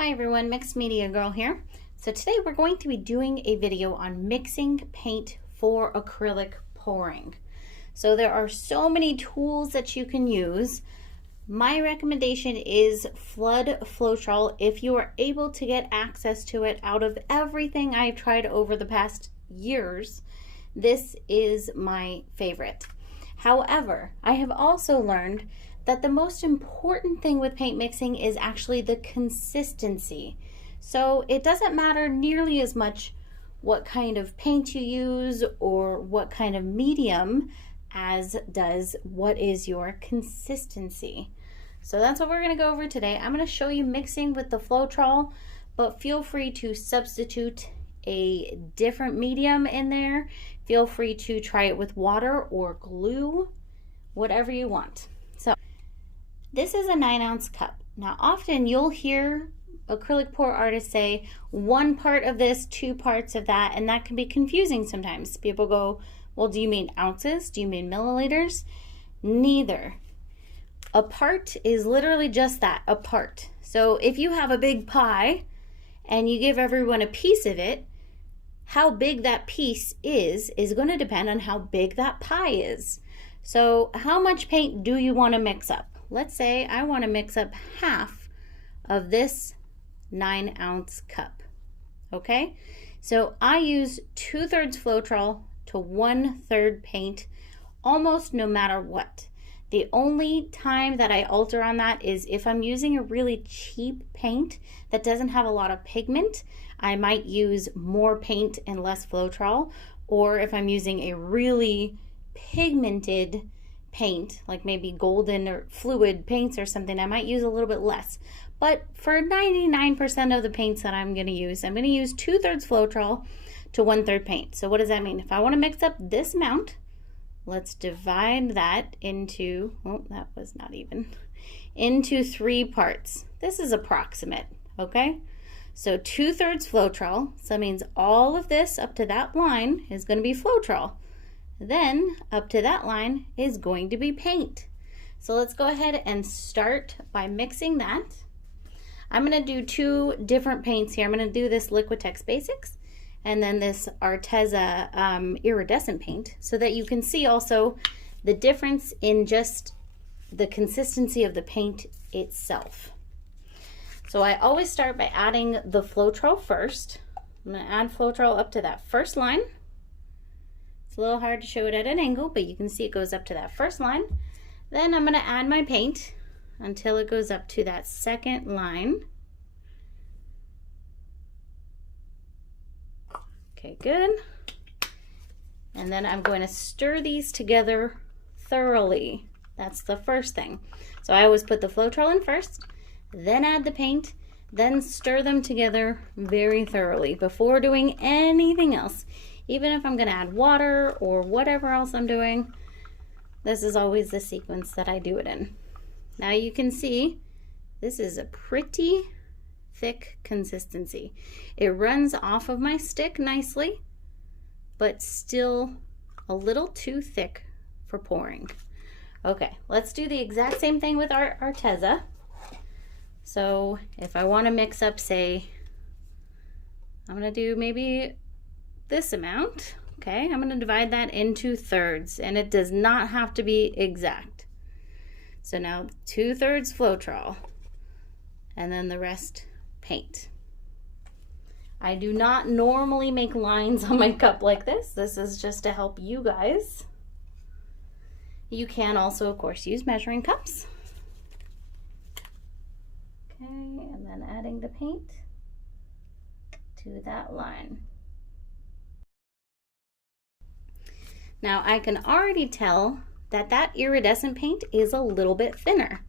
Hi everyone, Mixed Media Girl here. So today we're going to be doing a video on mixing paint for acrylic pouring. So there are so many tools that you can use. My recommendation is Floetrol if you are able to get access to it. Out of everything I've tried over the past years, this is my favorite. However, I have also learned that the most important thing with paint mixing is actually the consistency. So it doesn't matter nearly as much what kind of paint you use or what kind of medium as does what is your consistency. So that's what we're going to go over today. I'm going to show you mixing with the Floetrol, but feel free to substitute a different medium in there. Feel free to try it with water or glue, whatever you want. So this is a 9-ounce cup. Now often you'll hear acrylic pour artists say 1 part of this, 2 parts of that, and that can be confusing sometimes. People go, well, do you mean ounces? Do you mean milliliters? Neither. A part is literally just that, a part. So if you have a big pie and you give everyone a piece of it, how big that piece is going to depend on how big that pie is. So how much paint do you want to mix up? Let's say I want to mix up half of this 9-ounce cup. Okay, so I use 2/3 Floetrol to 1/3 paint almost no matter what. The only time that I alter on that is if I'm using a really cheap paint that doesn't have a lot of pigment, I might use more paint and less Floetrol. Or if I'm using a really pigmented paint, like maybe golden or fluid paints or something, I might use a little bit less. But for 99% of the paints that I'm going to use 2/3 Floetrol to 1/3 paint. So what does that mean? If I want to mix up this amount, let's divide that into, oh, that was not even, into 3 parts. This is approximate, okay? So 2/3 Floetrol, so that means all of this up to that line is going to be Floetrol. Then up to that line is going to be paint. So let's go ahead and start by mixing that. I'm going to do 2 different paints here. I'm going to do this Liquitex Basics and then this Arteza iridescent paint so that you can see also the difference in just the consistency of the paint itself. So I always start by adding the Floetrol first. I'm going to add Floetrol up to that first line. It's a little hard to show it at an angle, but you can see it goes up to that first line. Then I'm going to add my paint until it goes up to that second line. Okay, good. And then I'm going to stir these together thoroughly. That's the first thing. So I always put the Floetrol in first, then add the paint, then stir them together very thoroughly before doing anything else. Even if I'm going to add water or whatever else I'm doing, this is always the sequence that I do it in. Now you can see this is a pretty thick consistency. It runs off of my stick nicely, but still a little too thick for pouring. Okay, let's do the exact same thing with our Arteza. So if I want to mix up, say, I'm going to do maybe this amount. Okay, I'm going to divide that into thirds, and it does not have to be exact. So now 2/3 Floetrol, and then the rest paint. I do not normally make lines on my cup like this. This is just to help you guys. You can also, of course, use measuring cups. Okay, and then adding the paint to that line. Now I can already tell that that iridescent paint is a little bit thinner.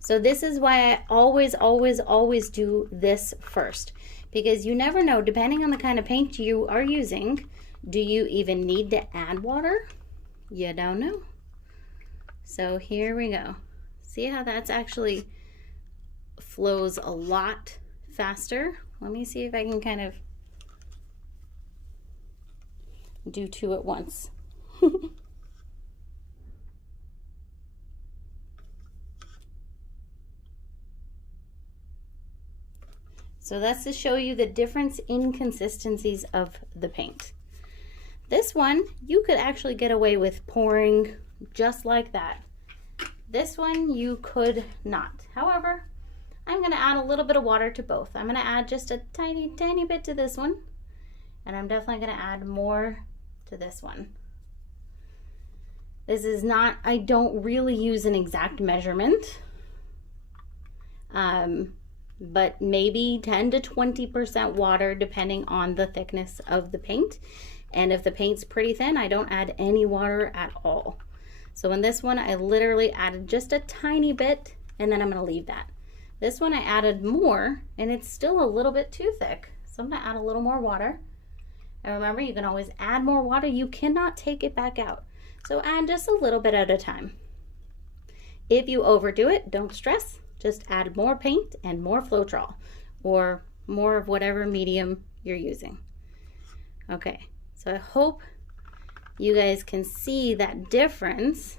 So this is why I always do this first, because you never know, depending on the kind of paint you are using, do you even need to add water? You don't know. So here we go. See how that's actually flows a lot faster? Let me see if I can kind of do 2 at once. So that's to show you the difference in consistencies of the paint. This one, you could actually get away with pouring just like that. This one, you could not. However, I'm gonna add a little bit of water to both. I'm gonna add just a tiny, tiny bit to this one, and I'm definitely gonna add more to this one. This is not, I don't really use an exact measurement, but maybe 10 to 20% water depending on the thickness of the paint. And if the paint's pretty thin, I don't add any water at all. So in this one, I literally added just a tiny bit, and then I'm gonna leave that. This one I added more, and it's still a little bit too thick. So I'm gonna add a little more water. And remember, you can always add more water. You cannot take it back out. So add just a little bit at a time. If you overdo it, don't stress. Just add more paint and more Floetrol, or more of whatever medium you're using. Okay, so I hope you guys can see that difference,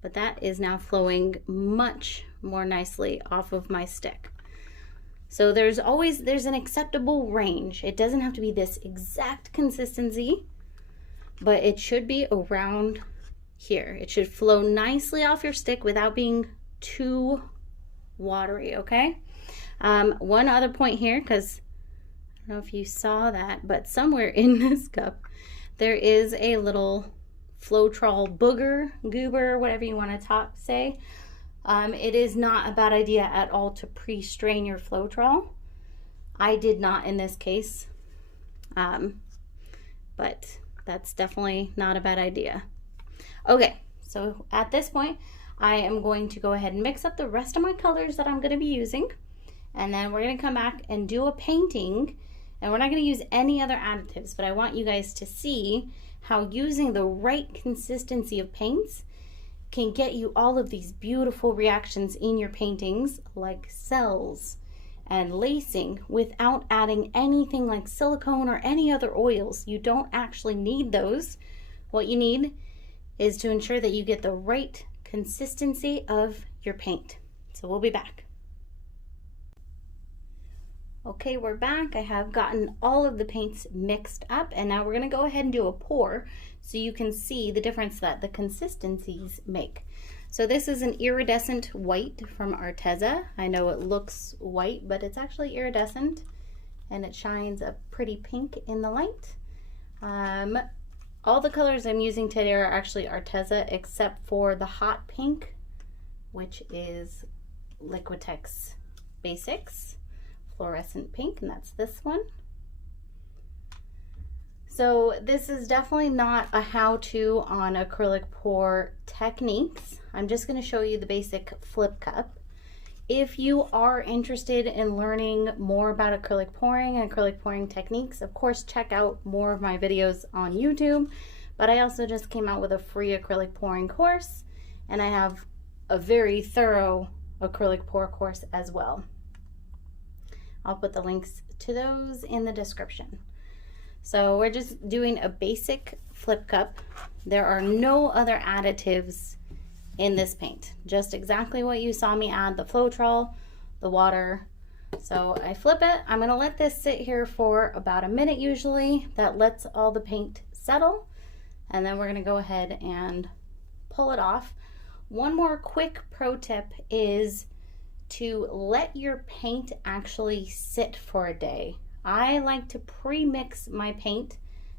but that is now flowing much more nicely off of my stick. So there's an acceptable range. It doesn't have to be this exact consistency, but it should be around here. It should flow nicely off your stick without being too watery, okay? One other point here, because I don't know if you saw that, but somewhere in this cup, there is a little Floetrol booger, goober, whatever you want to say. It is not a bad idea at all to pre-strain your Floetrol. I did not in this case, but that's definitely not a bad idea. Okay, so at this point, I am going to go ahead and mix up the rest of my colors that I'm going to be using, and then we're going to come back and do a painting, and we're not going to use any other additives, but I want you guys to see how using the right consistency of paints can get you all of these beautiful reactions in your paintings, like cells and lacing, without adding anything like silicone or any other oils. You don't actually need those. What you need is to ensure that you get the right consistency of your paint. So we'll be back. Okay, we're back. I have gotten all of the paints mixed up, and now we're going to go ahead and do a pour so you can see the difference that the consistencies make. So this is an iridescent white from Arteza. I know it looks white, but it's actually iridescent, and it shines a pretty pink in the light. All the colors I'm using today are actually Arteza, except for the hot pink, which is Liquitex Basics Florescent Pink, and that's this one. So this is definitely not a how-to on acrylic pour techniques. I'm just going to show you the basic flip cup. If you are interested in learning more about acrylic pouring and acrylic pouring techniques, of course, check out more of my videos on YouTube. But I also just came out with a free acrylic pouring course, and I have a very thorough acrylic pour course as well. I'll put the links to those in the description. So we're just doing a basic flip cup. There are no other additives in this paint. Just exactly what you saw me add, the Floetrol, the water. So I flip it. I'm gonna let this sit here for about a minute usually. That lets all the paint settle. And then we're gonna go ahead and pull it off. One more quick pro tip is to let your paint actually sit for a day. I like to pre-mix my paint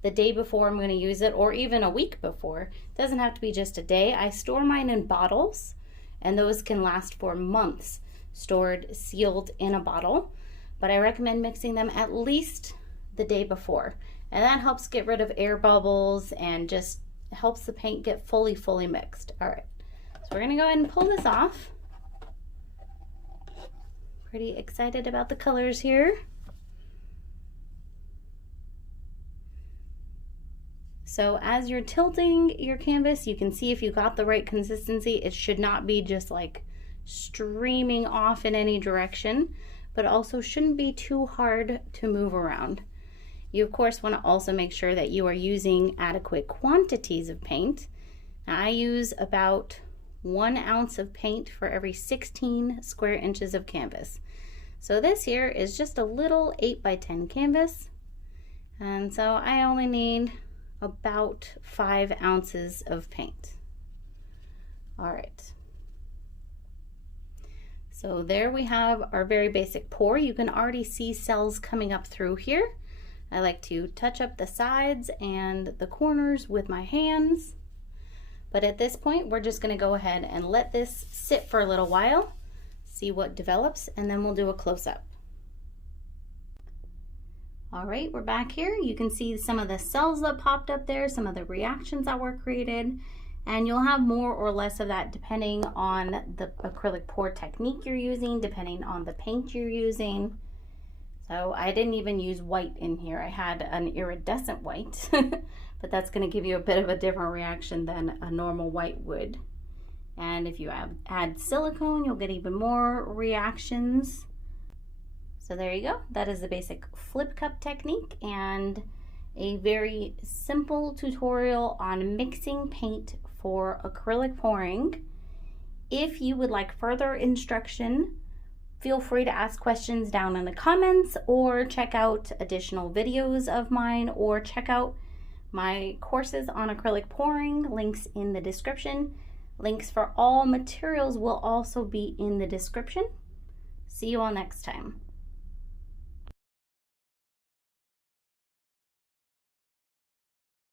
the day before I'm going to use it, or even a week before. It doesn't have to be just a day. I store mine in bottles, and those can last for months, stored, sealed in a bottle. But I recommend mixing them at least the day before. And that helps get rid of air bubbles and just helps the paint get fully mixed. All right, so we're going to go ahead and pull this off. Pretty excited about the colors here. So as you're tilting your canvas, you can see if you got the right consistency. It should not be just like streaming off in any direction, but also shouldn't be too hard to move around. You of course want to also make sure that you are using adequate quantities of paint. Now, I use about 1 ounce of paint for every 16 square inches of canvas. So this here is just a little 8x10 canvas. And so I only need about 5 ounces of paint. All right. So there we have our very basic pour. You can already see cells coming up through here. I like to touch up the sides and the corners with my hands. But at this point, we're just gonna go ahead and let this sit for a little while, see what develops, and then we'll do a close-up. All right, we're back here. You can see some of the cells that popped up there, some of the reactions that were created, and you'll have more or less of that depending on the acrylic pour technique you're using, depending on the paint you're using. So I didn't even use white in here. I had an iridescent white, but that's gonna give you a bit of a different reaction than a normal white would. And if you add silicone, you'll get even more reactions. So there you go. That is the basic flip cup technique and a very simple tutorial on mixing paint for acrylic pouring. If you would like further instruction, feel free to ask questions down in the comments or check out additional videos of mine or check out my courses on acrylic pouring, links in the description. Links for all materials will also be in the description. See you all next time.